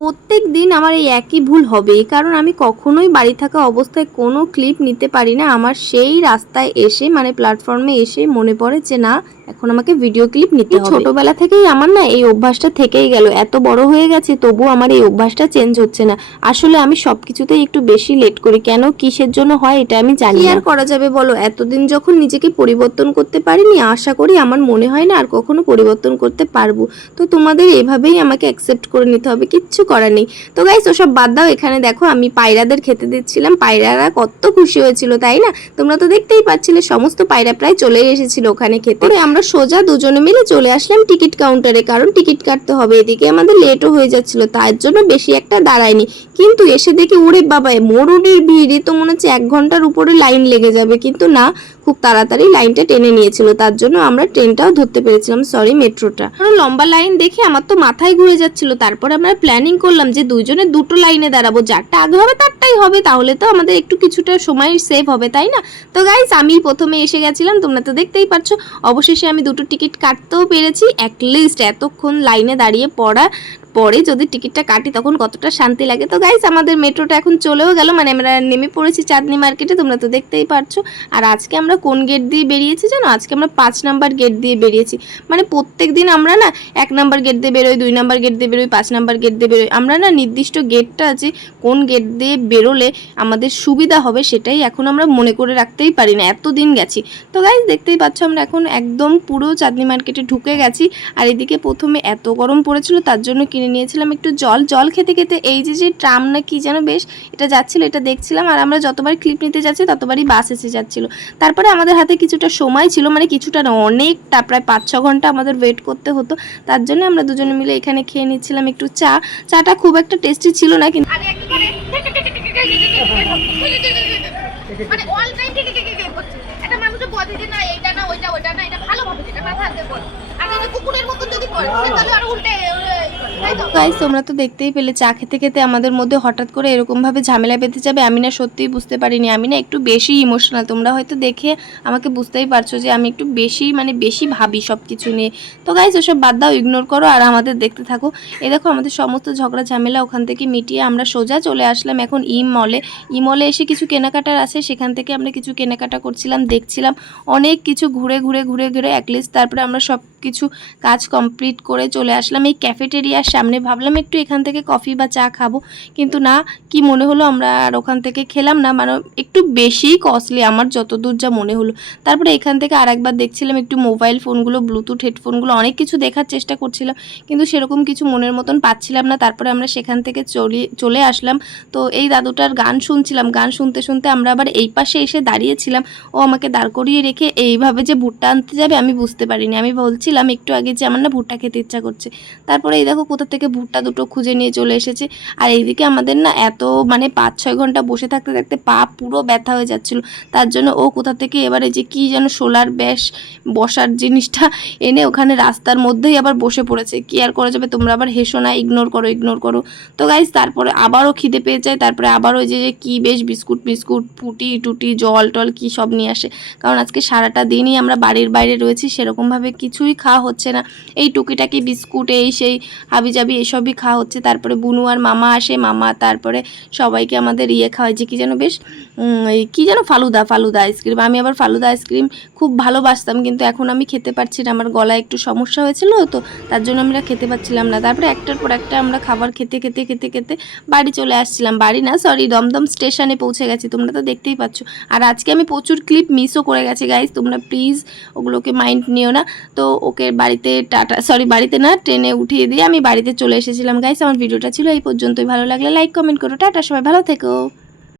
প্রত্যেক দিন আমার এই একই ভুল হবে, কারণ আমি কখনোই বাড়ি থাকা অবস্থায় কোনো ক্লিপ নিতে পারি না। আমার সেই রাস্তায় এসে মানে প্ল্যাটফর্মে এসে মনে পড়ে যে না, এখন আমাকে ভিডিও ক্লিপ নিতে হবে। ছোটবেলা থেকেই আমার না এই অভ্যাসটা থেকেই গেল, এত বড় হয়ে গেছে তবুও আমার এই অভ্যাসটা চেঞ্জ হচ্ছে না। আসলে আমি সবকিছুতেই একটু বেশি লেট করি, কেন কিসের জন্য হয় এটা আমি জানি না। কি আর করা যাবে বলো, এতদিন যখন নিজেকে পরিবর্তন করতে পারিনি, আশা করি আমার মনে হয় না আর কখনো পরিবর্তন করতে পারবো। তো তোমাদের এভাবেই আমাকে অ্যাকসেপ্ট করে নিতে হবে, কিচ্ছু করার নেই। তো গাইস ওসব বাদ দাও, এখানে দেখো আমি পায়রাদের খেতে দিচ্ছিলাম। পায়রারা কত খুশি হয়েছিল তাই না, তোমরা তো দেখতেই পাচ্ছিলে। সমস্ত পায়রা প্রায় চলে এসেছিল ওখানে খেতে। আমরা সোজা দুজনে মিলে চলে আসলাম টিকিট কাউন্টারে, কারণ টিকিট কাটতে হবে। এদিকে আমাদের লেটও হয়ে যাচ্ছিল, তার জন্য বেশি একটা দাঁড়ায়নি। কিন্তু এসে দেখি ওরে বাবা, মোড়ুনির ভিড়ে তো মনে হচ্ছে 1 ঘন্টার উপরে লাইন লেগে যাবে, কিন্তু না, খুব তাড়াতাড়ি লাইনটা টেনে নিয়েছিল। তার জন্য আমরা ট্রেনটাও ধরতে পেরেছিলাম, সরি মেট্রোটা। লম্বা লাইন দেখে আমার তো মাথায় ঘুরে যাচ্ছিল। তারপর আমরা প্ল্যানিং করলাম যে দুইজনে দুটো লাইনে দাঁড়াবো, যারটা আগে হবে তারটাই হবে, তাহলে তো আমাদের একটু কিছুটা সময় সেভ হবে তাই না। তো গাইস আমি প্রথমে এসে গেছিলাম, তোমরা তো দেখতেই পাচ্ছ। অবশেষে আমি দুটো টিকিট কাটতেও পেরেছি। অ্যাটলিস্ট এতক্ষণ লাইনে দাঁড়িয়ে পরে যদি টিকিটটা কাটি তখন কতটা শান্তি লাগে। তো গাইস আমাদের মেট্রোটা এখন চলেও গেল, মানে আমরা নেমে পড়েছি চাঁদনি মার্কেটে, তোমরা তো দেখতেই পারছো। আর আজকে আমরা কোন গেট দিয়ে বেরিয়েছি জানো, আজকে আমরা 5 নাম্বার গেট দিয়ে বেরিয়েছি। মানে প্রত্যেক দিন আমরা না 1 নাম্বার গেট দিয়ে বেরোই, 2 নাম্বার গেট দিয়ে বেরোই, 5 নাম্বার গেট দিয়ে বেরোই। আমরা না নির্দিষ্ট গেটটা আছে, কোন গেট দিয়ে বেরোলে আমাদের সুবিধা হবে সেটাই এখন আমরা মনে করে রাখতেই পারি না, এত দিন গেছি। তো গাইস দেখতেই পাচ্ছ আমরা এখন একদম পুরো চাঁদনি মার্কেটে ঢুকে গেছি। আর এদিকে প্রথমে এত গরম পড়েছিল, তার জন্য কিনে নিয়েছিলাম একটু জল খেতে খেতে এই যে ট্রাম না কি যেন বেশ এটা যাচ্ছিল, এটা দেখছিলাম। আর আমরা যতবার ক্লিপ নিতে যাচ্ছি ততবারই বাস এসে যাচ্ছিল। তারপরে আমাদের হাতে কিছুটা সময় ছিল, মানে কিছুটা না অনেকটা, প্রায় 5-6 ঘন্টা আমাদের ওয়েট করতে হতো। তার জন্য আমরা দুজনে মিলে এখানে খেয়ে নিচ্ছিলাম একটু চাটা খুব একটা টেস্টি ছিল না, কিন্তু মানে অল টাইম করছে একটা মানুষ বলে যে না এইটা না ওইটা ওইটা না, এটা ভালো ভাবে যেটা মাথা হাতে বল, আর কুকুরের মতো যদি করে তাহলে আর উল্টে। গাইস তোমরা তো দেখতেই পেলে চা খেতে খেতে আমাদের মধ্যে হঠাৎ করে এরকম ভাবে ঝামেলা বেঁধে যাবে, আমি না সত্যিই বুঝতে পারিনি। আমি না একটু বেশি ইমোশনাল, তোমরা হয়তো দেখে আমাকে বুঝতেই পারছো যে আমি একটু বেশি মানে বেশি ভাবি সব কিছু নিয়ে। তো গাইস ওসব বাদ দাও, ইগনোর করো আর আমাদের দেখতে থাকো। এই দেখো আমাদের সমস্ত ঝগড়া ঝামেলা ওখান থেকে মিটিয়ে আমরা সোজা চলে আসলাম এখন ই মলে এসে কিছু কেনাকাটার আছে, সেখান থেকে আমরা কিছু কেনাকাটা করছিলাম, দেখছিলাম অনেক কিছু, ঘুরে অ্যাটলিস্ট তারপরে আমরা সব কিছু কাজ কমপ্লিট করে চলে আসলাম এই ক্যাফেটেরিয়ার সামনে। ভাবলাম একটু এখান থেকে কফি বা চা খাবো, কিন্তু না, কি মনে হলো আমরা আর ওখান থেকে খেলাম না, মানে একটু বেশি কস্টলি আমার যতদূর যা মনে হলো। তারপরে এখান থেকে আরেকবার দেখছিলাম একটু মোবাইল ফোনগুলো, ব্লুটুথ হেডফোনগুলো, অনেক কিছু দেখার চেষ্টা করছিলাম, কিন্তু সেরকম কিছু মনের মতন পাচ্ছিলাম না। তারপরে আমরা সেখান থেকে চলে আসলাম। তো এই দাদুটার গান শুনছিলাম, গান শুনতে শুনতে আমরা আবার এই পাশে এসে দাঁড়িয়েছিলাম। ও আমাকে দাঁড় করিয়ে রেখে এইভাবে যে ভুট্টা আনতে যাবে আমি বুঝতে পারিনি। আমি বলছিলাম একটু আগে যে আমার না ভুট্টা খেতে ইচ্ছা করছে, তারপরে এই দেখো কোথা থেকে ভুট্টা দুটো খুঁজে নিয়ে চলে এসেছে। আর এইদিকে আমাদের না এত মানে 5-6 ঘন্টা বসে থাকতে থাকতে পা পুরো ব্যথা হয়ে যাচ্ছিল। তার জন্য ও কোথা থেকে এবারে যে কি যেন সোলার বসার জিনিসটা এনে ওখানে রাস্তার মধ্যেই আবার বসে পড়েছে। কি আর করা যাবে, তোমরা আবার হেসো না, ইগনোর করো। তো গাইস তারপরে আবারও খিদে পেয়ে যায়, তারপরে আবার ওই যে কি বেশ বিস্কুট পুটি টুটি জল টল কি সব নিয়ে আসে, কারণ আজকে সারাটা দিনই আমরা বাড়ির বাইরে রয়েছি, সেরকমভাবে কিছুই খাওয়া হচ্ছে না। এই টুকিটাকি বিস্কুট এই সেই হাবিজাবি এসবই খাওয়া হচ্ছে। তারপরে বুনু আর মামা আসে, মামা তারপরে সবাইকে আমাদের খাওয়ায় যে কি যেন বেশ এই কি যেন ফালুদা আইসক্রিম। আমি আবার ফালুদা আইসক্রিম খুব ভালোবাসতাম, কিন্তু এখন আমি খেতে পারছি না, আমার গলায় একটু সমস্যা হয়েছিল, তো তার জন্য আমরা খেতে পাচ্ছিলাম না। তারপরে একটার পর একটা আমরা খাবার খেতে বাড়ি চলে আসছিলাম, বাড়ি না সরি দমদম স্টেশনে পৌঁছে গেছি, তোমরা তো দেখতেই পাচ্ছ। আর আজকে আমি প্রচুর ক্লিপ মিসও করে গেছি গাইজ, তোমরা প্লিজ ওগুলোকে মাইন্ড নিও না। তো ওকে বাড়িতে বাড়িতে না ট্রেনে উঠিয়ে দিয়ে আমি বাড়িতে চলে এসেছিলাম গাইজ। আমার ভিডিওটা ছিল এই পর্যন্তই, ভালো লাগলে লাইক কমেন্ট করো, টাটা, সবাই ভালো থেকো।